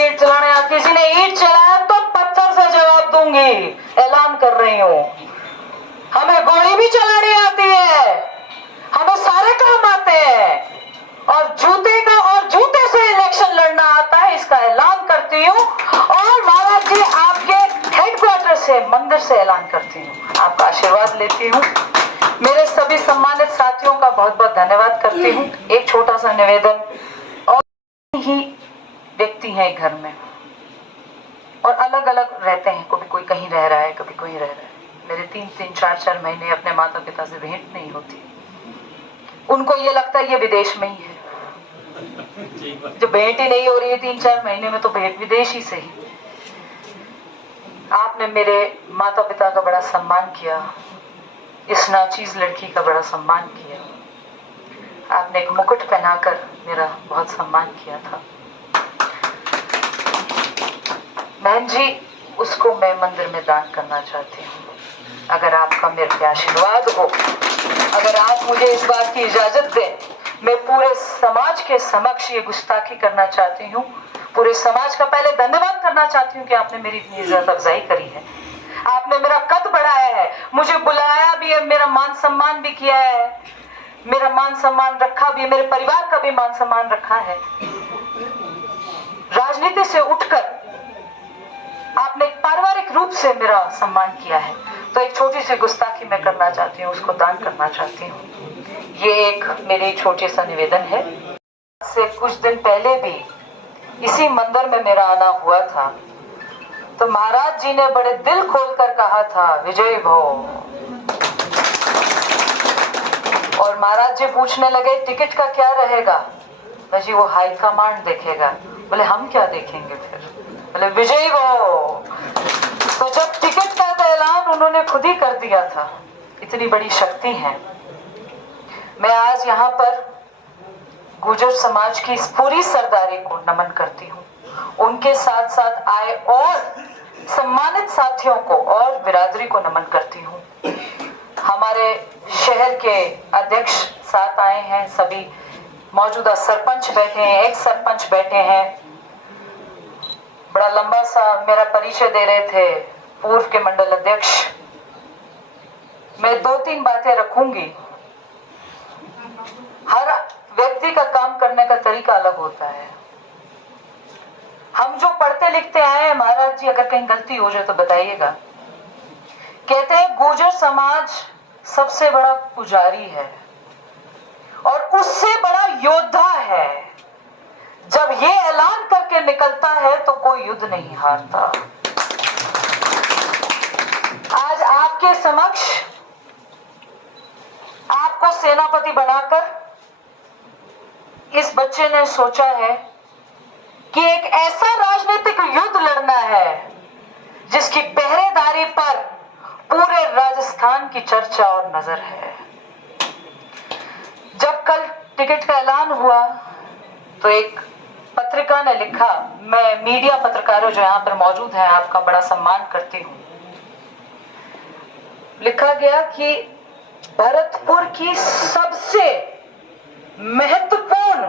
ईंट चलाने, किसी ने ईंट चलाया तो पत्थर से जवाब दूंगी, ऐलान कर रही हूं। हमें गोली भी चलानी आती है, हमें सारे काम आते हैं, और जूते से इलेक्शन लड़ना आता है, इसका ऐलान करती हूँ। और महाराज जी आपके हेडक्वार्टर से, मंदिर से ऐलान करती हूँ, आपका आशीर्वाद लेती हूँ। मेरे सभी सम्मानित साथियों का बहुत बहुत धन्यवाद करती हूँ। एक छोटा सा निवेदन, और ही व्यक्ति हैं घर में और अलग अलग रहते हैं, कभी कोई कहीं रह रहा है, कभी कोई रह रहा है। मेरे 3-3, 4-4 महीने अपने माता पिता से भेंट नहीं होती। उनको ये लगता है ये विदेश में ही है, जब भेंट ही नहीं हो रही है 3-4 महीने में, तो भेंट विदेश ही से ही। आपने मेरे माता पिता का बड़ा सम्मान किया, इस नाचीज लड़की का बड़ा सम्मान किया। आपने एक मुकुट पहनाकर मेरा बहुत सम्मान किया था। बहन जी, उसको मैं मंदिर में दान करना चाहती हूँ। अगर आपका मेरे पे आशीर्वाद हो, अगर आप मुझे इस बात की इजाजत दें, मैं पूरे समाज के समक्ष ये गुस्ताखी करना चाहती हूँ। पूरे समाज का पहले धन्यवाद करना चाहती हूँ कि आपने मेरी इतनी इज्जत अफजाई करी है, आपने मेरा कद बढ़ाया है, मुझे बुलाया भी है, मेरा मान सम्मान भी किया है, मेरा मान सम्मान रखा भी है, मेरे परिवार का भी मान सम्मान रखा है। राजनीति से उठकर आपने पारिवारिक रूप से मेरा सम्मान किया है, तो एक छोटी सी गुस्ताखी मैं करना चाहती हूँ, उसको दान करना चाहती हूँ। ये एक मेरी छोटे सा निवेदन है। से कुछ दिन पहले भी इसी मंदिर में मेरा आना हुआ था, तो महाराज जी ने बड़े दिल खोलकर कहा था, विजय भव। और महाराज जी पूछने लगे टिकट का क्या रहेगा? मैं जी वो हाई कमांड देखेगा। बोले हम क्या देखेंगे फिर? बोले विजय भव। तो जब टिकट का ऐलान उन्होंने खुद ही कर दिया था, इतनी बड़ी शक्ति है। मैं आज यहाँ पर गुर्जर समाज की इस पूरी सरदारी को नमन करती हूँ। उनके साथ साथ आए और सम्मानित साथियों को और बिरादरी को नमन करती हूँ। हमारे शहर के अध्यक्ष साथ आए हैं, सभी मौजूदा सरपंच बैठे हैं, एक्स सरपंच बैठे हैं। बड़ा लंबा सा मेरा परिचय दे रहे थे पूर्व के मंडल अध्यक्ष। मैं 2-3 बातें रखूंगी। हर व्यक्ति का काम करने का तरीका अलग होता है। हम जो पढ़ते लिखते आए हैं, महाराज जी अगर कहीं गलती हो जाए तो बताइएगा। कहते हैं गुर्जर समाज सबसे बड़ा पुजारी है और उससे बड़ा योद्धा है। जब ये ऐलान करके निकलता है तो कोई युद्ध नहीं हारता। आज आपके समक्ष आपको सेनापति बनाकर इस बच्चे ने सोचा है कि एक ऐसा राजनीतिक युद्ध लड़ना है जिसकी पहरेदारी पर पूरे राजस्थान की चर्चा और नजर है। जब कल टिकट का ऐलान हुआ तो एक पत्रिका ने लिखा, मैं मीडिया पत्रकारों जो यहाँ पर मौजूद हैं आपका बड़ा सम्मान करती हूँ, लिखा गया कि भरतपुर की सबसे महत्वपूर्ण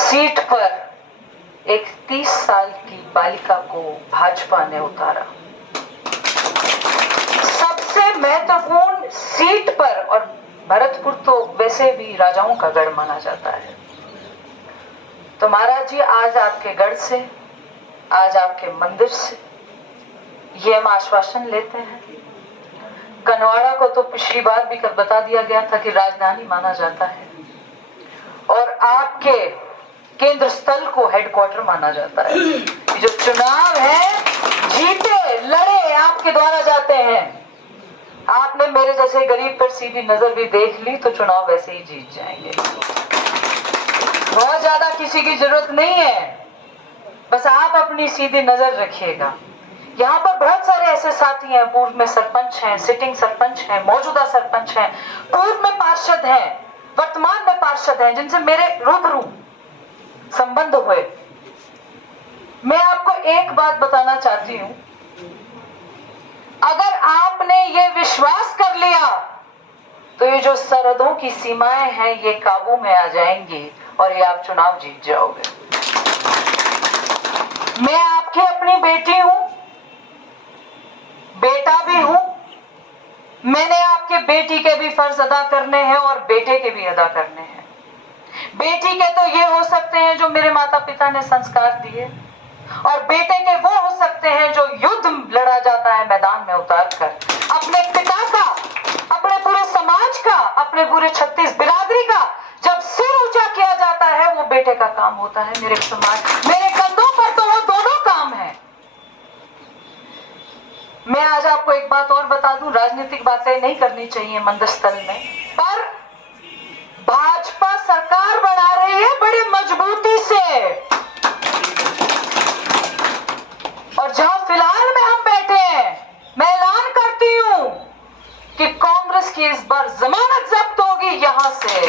सीट पर एक 30 साल की बालिका को भाजपा ने उतारा। सबसे महत्वपूर्ण सीट पर, और भरतपुर तो वैसे भी राजाओं का गढ़ माना जाता है। तो महाराज जी आज आपके गढ़ से, आज आपके मंदिर से ये हम आश्वासन लेते हैं। कनवाड़ा को तो पिछली बार भी बता दिया गया था कि राजधानी माना जाता है और आपके केंद्र स्थल को हेडक्वार्टर माना जाता है। जो चुनाव है जीते लड़े आपके द्वारा जाते हैं। आपने मेरे जैसे गरीब पर सीधी नजर भी देख ली तो चुनाव वैसे ही जीत जाएंगे। बहुत ज्यादा किसी की जरूरत नहीं है, बस आप अपनी सीधी नजर रखिएगा। यहाँ पर बहुत सारे ऐसे साथी हैं, पूर्व में सरपंच हैं, सिटिंग सरपंच हैं, मौजूदा सरपंच हैं, पूर्व में पार्षद हैं, वर्तमान में पार्षद हैं, जिनसे मेरे रूबरू संबंध हुए। मैं आपको एक बात बताना चाहती हूं, अगर आपने ये विश्वास कर लिया तो ये जो सरहदों की सीमाएं हैं ये काबू में आ जाएंगी और ये आप चुनाव जीत जाओगे। मैं आपकी अपनी बेटी हूं, बेटा भी हूं। मैंने आपके बेटी के भी फर्ज अदा करने हैं और बेटे के भी अदा करने हैं। बेटी के तो ये हो सकते हैं जो मेरे माता पिता ने संस्कार दिए, और बेटे के वो हो सकते हैं जो युद्ध लड़ा जाता है मैदान में उतार कर। अपने पिता का, अपने पूरे समाज का, अपने पूरे 36 बिरादरी का जब सिर ऊंचा किया जाता है, वो बेटे का काम होता है। मेरे समाज, मेरे कंधों पर तो वो दोनों काम है। मैं आज आपको एक बात और बता दूं, राजनीतिक बातें नहीं करनी चाहिए मंदस्थल में, पर भाजपा सरकार बना रही है बड़ी मजबूती से, और जहां फिलहाल में हम बैठे हैं, मैं ऐलान करती हूं कि कांग्रेस की इस बार जमानत जब्त होगी। यहां से,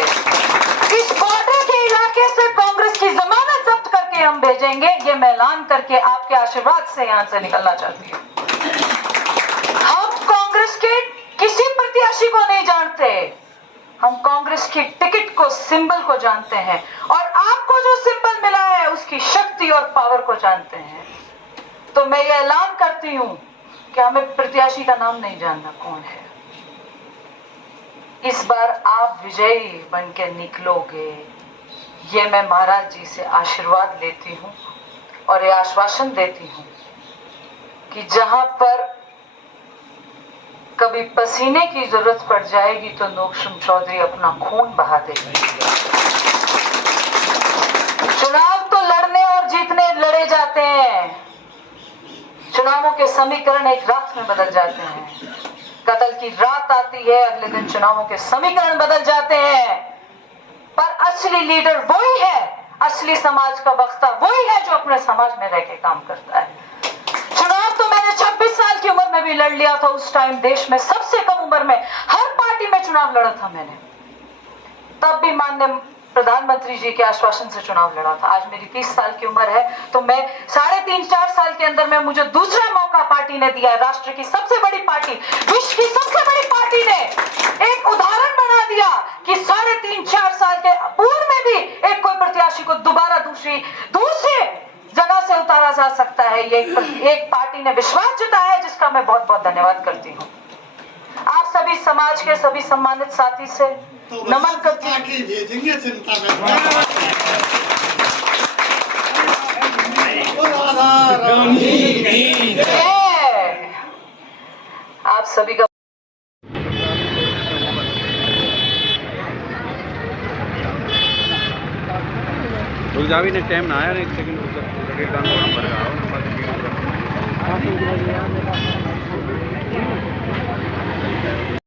इस बॉर्डर के इलाके से कांग्रेस की जमानत जब्त करके हम भेजेंगे। ये मैं ऐलान करके आपके आशीर्वाद से यहां से निकलना चाहती हूं। हम कांग्रेस के किसी प्रत्याशी को नहीं जानते, हम कांग्रेस की टिकट को, सिंबल को जानते हैं, और आपको जो सिंबल मिला है उसकी शक्ति और पावर को जानते हैं। तो मैं ये ऐलान करती हूं कि हमें प्रत्याशी का नाम नहीं जानना कौन है। इस बार आप विजयी बन के निकलोगे, ये मैं महाराज जी से आशीर्वाद लेती हूं और ये आश्वासन देती हूं कि जहां पर कभी पसीने की जरूरत पड़ जाएगी तो नोकशम चौधरी अपना खून बहा देगी। चुनाव तो लड़ने और जीतने लड़े जाते हैं, चुनावों के समीकरण एक रात में बदल जाते हैं। कत्ल की रात आती है, अगले दिन चुनावों के समीकरण बदल जाते हैं, पर असली लीडर वही है, असली समाज का वक्ता वही है जो अपने समाज में रह के काम करता है। चुनाव तो मैंने 26 साल की उम्र में भी लड़ लिया था। उस टाइम देश में सबसे कम उम्र में हर पार्टी में चुनाव लड़ा था मैंने, तब भी माननीय प्रधानमंत्री जी के आश्वासन से चुनाव लड़ा था। आज मेरी 30 साल की उम्र है, तो मैं 3.5-4 साल के अंदर में मुझे दूसरा मौका पार्टी ने दिया। राष्ट्र की सबसे बड़ी पार्टी, विश्व की सबसे बड़ी पार्टी ने एक उदाहरण बना दिया कि 3.5-4 साल के पूर्व में भी एक कोई प्रत्याशी को दोबारा दूसरे जगह से उतारा जा सकता है। ये एक पार्टी ने विश्वास जताया है, जिसका मैं बहुत बहुत धन्यवाद करती हूँ। आप सभी समाज के सभी सम्मानित साथी से नमन करती हूँ। आप सभी का रुक जा भी नहीं, टाइम ना आया, एक सेकंड